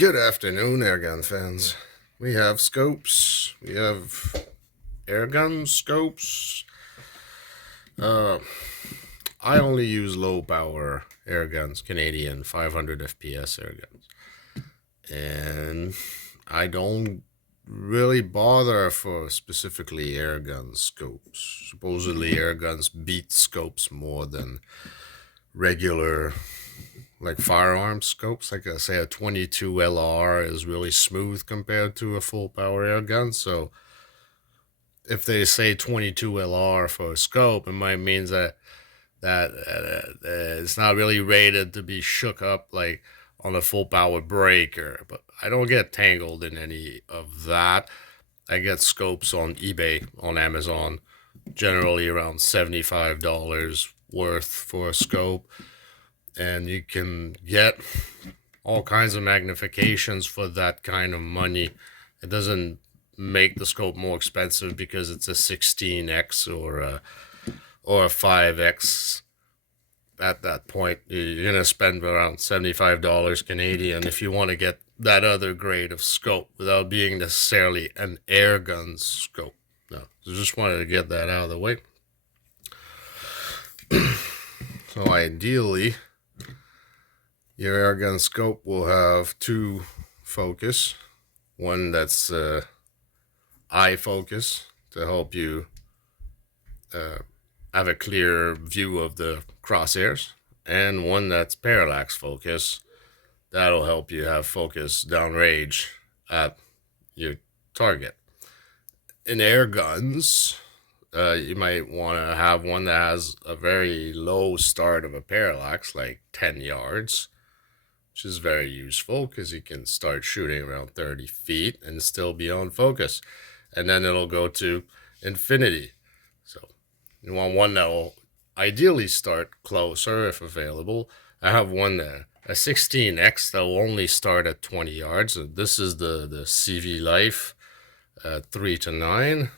Good afternoon, Airgun fans. We have scopes. We have airgun scopes. Uh, I only use low power airguns, Canadian 500 FPS airguns. And I don't really bother for specifically airgun scopes. Supposedly airguns beat scopes more than regular like firearm scopes. Like I say, a 22 LR is really smooth compared to a full power air gun. So if they say 22 LR for a scope, it might mean that it's not really rated to be shook up like on a full power breaker. But I don't get tangled in any of that. I get scopes on eBay, on Amazon, generally around $75 worth for a scope. And you can get all kinds of magnifications for that kind of money. It doesn't make the scope more expensive because it's a 16x or a 5x. At that point, you're gonna spend around $75 Canadian if you want to get that other grade of scope without being necessarily an airgun scope. No, so just wanted to get that out of the way. So ideally, your airgun scope will have two focus. One that's eye focus to help you have a clear view of the crosshairs, and one that's parallax focus. That'll help you have focus downrange at your target. In air guns, you might want to have one that has a very low start of a parallax, like 10 yards, which is very useful because you can start shooting around 30 feet and still be on focus. And then it'll go to infinity. So you want one that will ideally start closer if available. I have one there, a 16X that will only start at 20 yards. So this is the CV Life 3 to 9.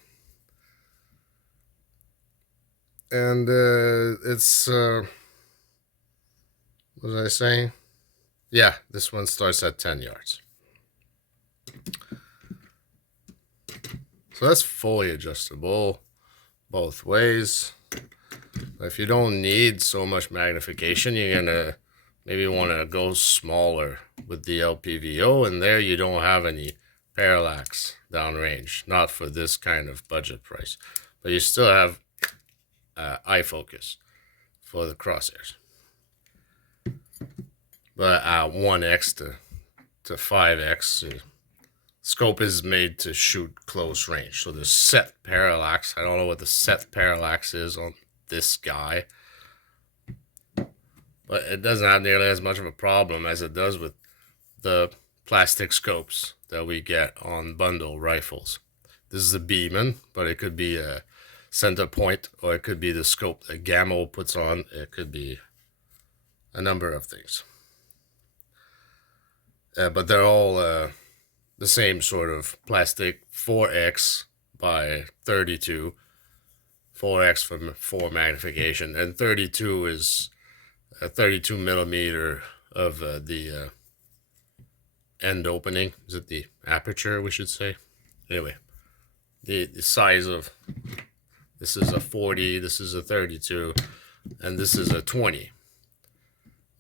And it's, what was I saying? Yeah, this one starts at 10 yards. So that's fully adjustable both ways. If you don't need so much magnification, you're gonna maybe want to go smaller with the LPVO, and there you don't have any parallax downrange, not for this kind of budget price, but you still have eye focus for the crosshairs. But 1x to 5x, scope is made to shoot close range. So the set parallax, I don't know what the set parallax is on this guy, but it doesn't have nearly as much of a problem as it does with the plastic scopes that we get on bundle rifles. This is a Beeman, but it could be a center point, or it could be the scope that Gammo puts on. It could be a number of things. But they're all the same sort of plastic, 4x by 32, 4x for magnification, and 32 is a 32 millimeter of the end opening. Is it the aperture, we should say? Anyway, the size of this is a 40, this is a 32, and this is a 20.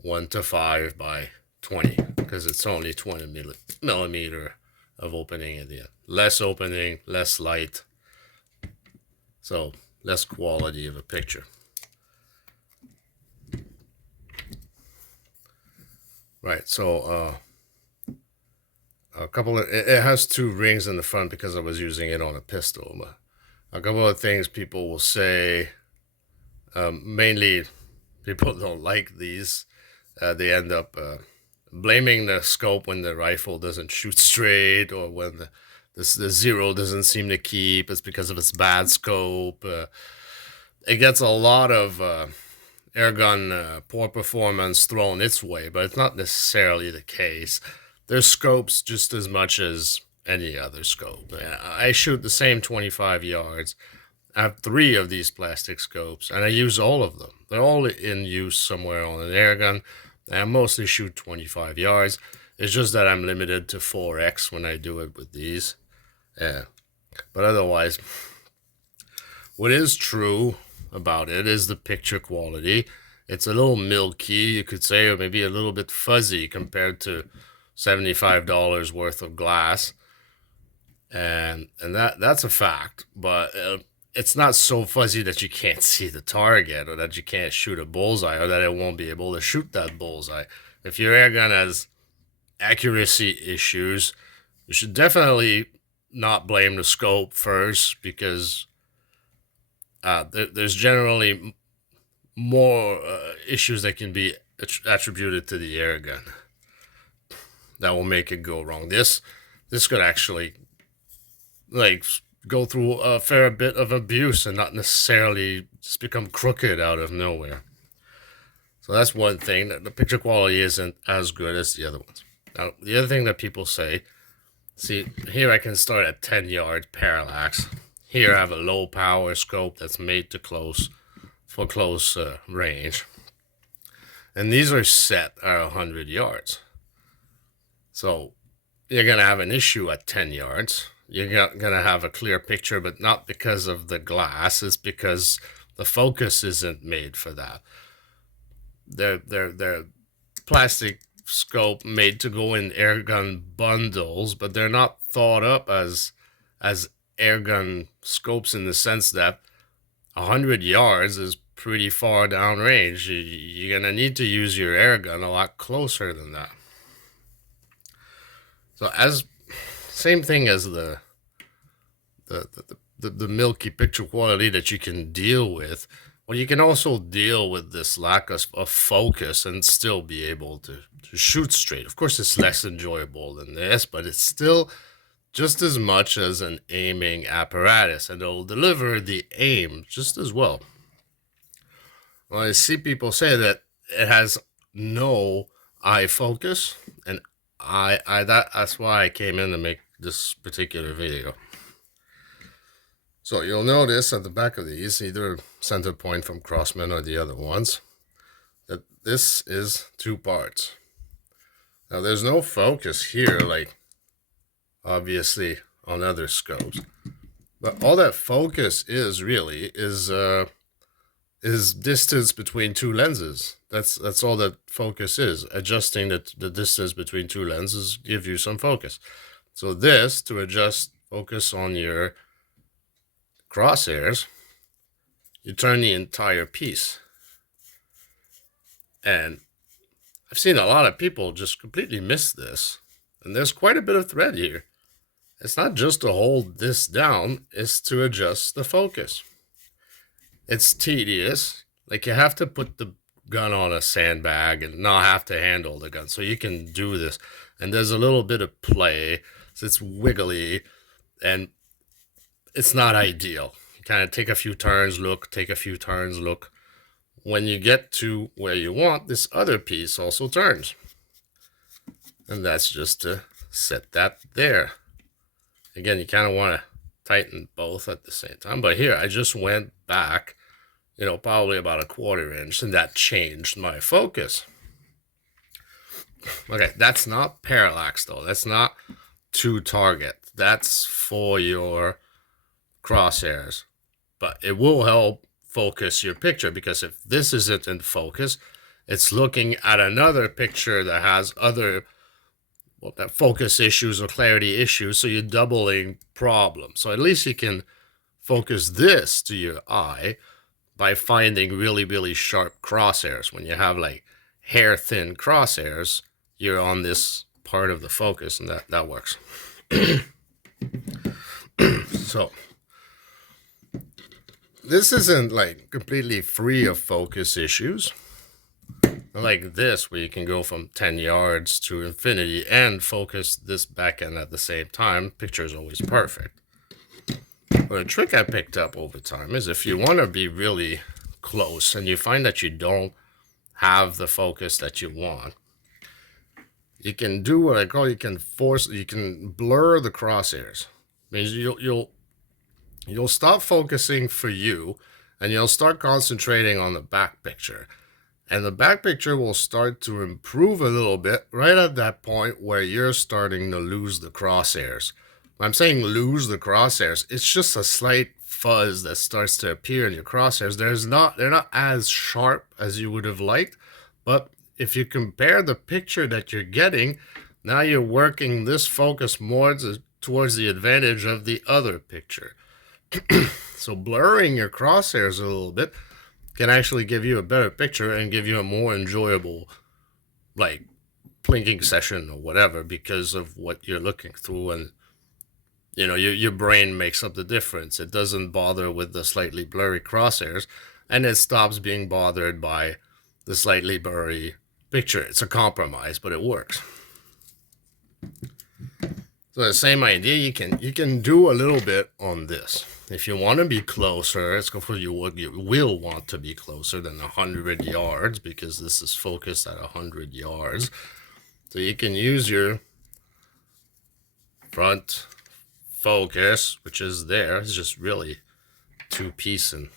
1 to 5 by 20, because it's only 20 millimeter of opening at the end. Less opening, less light, so less quality of a picture. Right, so a couple of, it has two rings in the front because I was using it on a pistol. But a couple of things people will say, mainly people don't like these. They end up blaming the scope when the rifle doesn't shoot straight, or when the zero doesn't seem to keep. It's because of its bad scope. It gets a lot of airgun poor performance thrown its way, but it's not necessarily the case. There's scopes just as much as any other scope. I shoot the same 25 yards. I have 3 of these plastic scopes, and I use all of them. They're all in use somewhere on an airgun. I mostly shoot 25 yards. It's just that I'm limited to 4x when I do it with these. Yeah. But otherwise, what is true about it is the picture quality. It's a little milky, you could say, or maybe a little bit fuzzy compared to $75 worth of glass. And that's a fact, but it's not so fuzzy that you can't see the target, or that you can't shoot a bullseye, or that it won't be able to shoot that bullseye. If your air gun has accuracy issues, you should definitely not blame the scope first, because there's generally more issues that can be attributed to the air gun that will make it go wrong. This could actually like go through a fair bit of abuse and not necessarily just become crooked out of nowhere. So that's one thing, that the picture quality isn't as good as the other ones. Now, the other thing that people say, see, here I can start at 10 yards parallax. Here I have a low power scope that's made to close range. And these are set at 100 yards. So you're going to have an issue at 10 yards. You're going to have a clear picture, but not because of the glass. It's because the focus isn't made for that. They're plastic scope made to go in airgun bundles, but they're not thought up as airgun scopes, in the sense that 100 yards is pretty far downrange. You're going to need to use your airgun a lot closer than that. So same thing as the milky picture quality that you can deal with. Well, you can also deal with this lack of focus and still be able to shoot straight. Of course, it's less enjoyable than this, but it's still just as much as an aiming apparatus, and it'll deliver the aim just as well. Well, I see people say that it has no eye focus, and that's why I came in to make this particular video. So you'll notice at the back of these, either center point from Crossman or the other ones, that this is 2 parts. Now there's no focus here, like obviously on other scopes, but all that focus is really is distance between 2 lenses. That's all that focus is. Adjusting the distance between 2 lenses give you some focus. So this, to adjust focus on your crosshairs, you turn the entire piece. And I've seen a lot of people just completely miss this. And there's quite a bit of thread here. It's not just to hold this down, it's to adjust the focus. It's tedious. Like, you have to put the gun on a sandbag and not have to handle the gun. So you can do this. And there's a little bit of play. So it's wiggly. And it's not ideal. You kind of take a few turns, look, take a few turns, look. When you get to where you want, this other piece also turns. And that's just to set that there. Again, you kind of want to tighten both at the same time. But here, I just went back, probably about a 1/4 inch, and that changed my focus. Okay, that's not parallax, though. That's not to target. That's for your crosshairs. But it will help focus your picture, because if this isn't in focus, it's looking at another picture that has other that focus issues or clarity issues, so you're doubling problems. So at least you can focus this to your eye by finding really, really sharp crosshairs. When you have like hair thin crosshairs, you're on this part of the focus, and that works. So this isn't like completely free of focus issues. Like this, where you can go from 10 yards to infinity and focus this back end at the same time. Picture is always perfect. But a trick I picked up over time is, if you want to be really close and you find that you don't have the focus that you want, you can do what I call, you can blur the crosshairs. Means you'll stop focusing for you, and you'll start concentrating on the back picture. And the back picture will start to improve a little bit right at that point where you're starting to lose the crosshairs. When I'm saying lose the crosshairs, it's just a slight fuzz that starts to appear in your crosshairs. They're not as sharp as you would have liked, but if you compare the picture that you're getting, now you're working this focus more towards the advantage of the other picture. So blurring your crosshairs a little bit can actually give you a better picture and give you a more enjoyable, like, plinking session or whatever, because of what you're looking through. And you know, your brain makes up the difference. It doesn't bother with the slightly blurry crosshairs, and it stops being bothered by the slightly blurry picture. It's a compromise, but it works. So the same idea, you can do a little bit on this. If you want to be closer, it's for you will want to be closer than 100 yards, because this is focused at 100 yards. So you can use your front focus, which is there. It's just really 2-piece and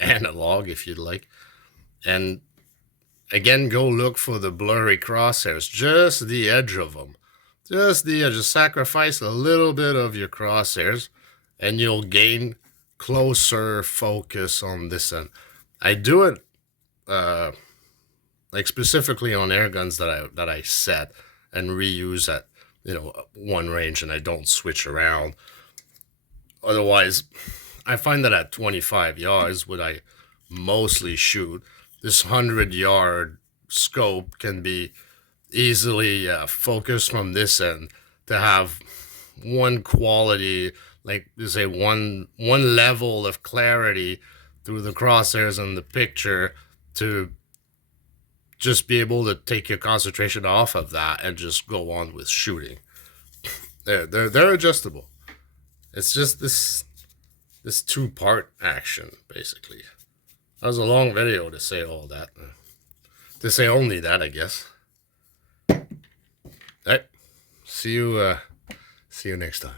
analog, if you'd like. And again, go look for the blurry crosshairs, just the edge of them. Just sacrifice a little bit of your crosshairs and you'll gain closer focus on this end. I do it like specifically on air guns that I set and reuse at, you know, one range, and I don't switch around. Otherwise, I find that at 25 yards, what I mostly shoot, this 100-yard scope can be easily focused from this end to have one quality, like say one level of clarity through the crosshairs and the picture, to just be able to take your concentration off of that and just go on with shooting. They're adjustable. It's just this 2-part action, basically. That was a long video to say all that. To say only that, I guess. All right. See you next time.